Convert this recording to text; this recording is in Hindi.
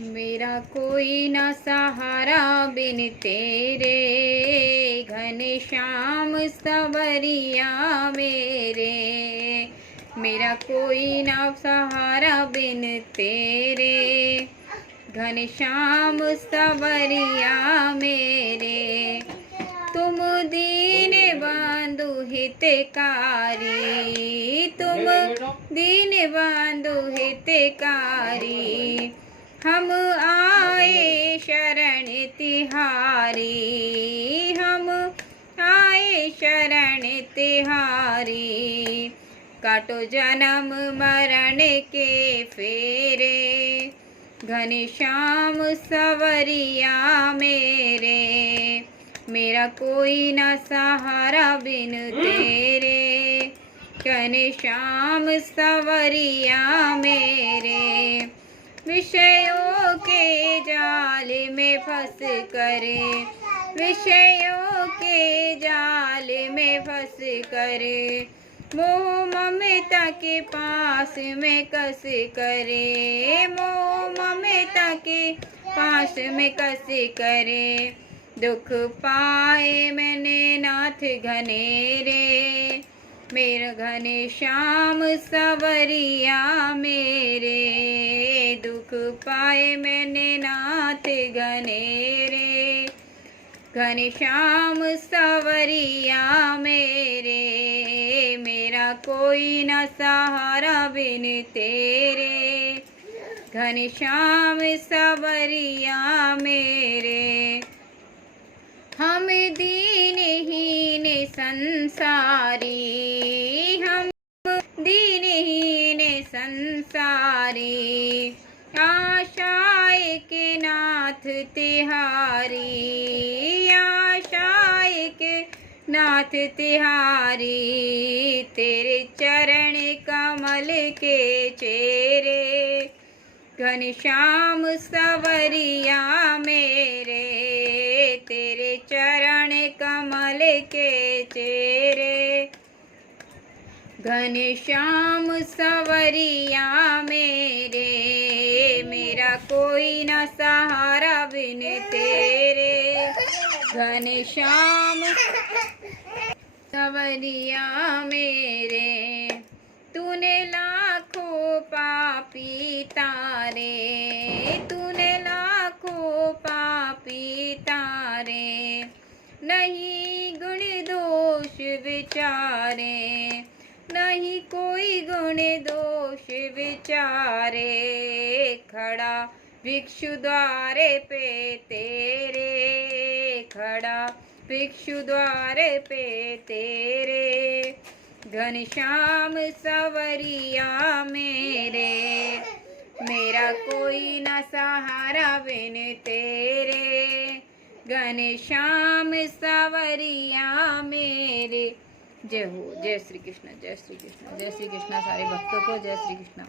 मेरा कोई ना सहारा बिन तेरे, घनश्याम सवरिया मेरे। मेरा कोई ना सहारा बिन तेरे, घनश्याम सवरिया मेरे। तुम दीन बंधु हितकारी, तुम दीन बंधु हितकारी। हम आए शरण तिहारी, हम आए शरण तिहारी। काटो जन्म मरण के फेरे, घनश्याम सवरिया मेरे। मेरा कोई ना सहारा बिन तेरे, घनश्याम सवरिया मेरे। विषयों के जाल में फंस कर, विषयों के जाल में फंस कर। मोह ममता के पास में कस करे, मोह ममता के पास में कस करे। दुख पाए मैंने नाथ घनेरे, मेरा घनश्याम सवरिया मेरे। दुख पाए मैंने नाथ घनेरे, घनश्याम सवरिया मेरे। मेरा कोई न सहारा बिन तेरे, घनश्याम सवरिया मेरे। हम दीनहीन संसारी, हम दीनहीन संसारी। आशाए के नाथ तिहारी, आशाए के नाथ तिहारी। तेरे चरण कमल के चेरे, घनश्याम सवरिया मेरे। तेरे चरण कमल के चेरे, घनश्याम सवरिया मेरे। मेरा कोई न सहारा बिन तेरे, घनश्याम सवरिया मेरे। तूने लाखों पापी तारे, तूने लाखों पापी तारे। नहीं गुण दोष विचारे, नहीं कोई गुण दोष विचारे। खड़ा भिक्षु द्वारे पे तेरे, खड़ा भिक्षु द्वारे पे तेरे। घनश्याम सवरिया मेरे। मेरा कोई न सहारा बिन तेरे, घनश्याम सवरिया मेरे। जय हो। जय श्री कृष्ण, जय श्री कृष्ण, जय श्री कृष्ण। सारे भक्तों को जय श्री कृष्ण।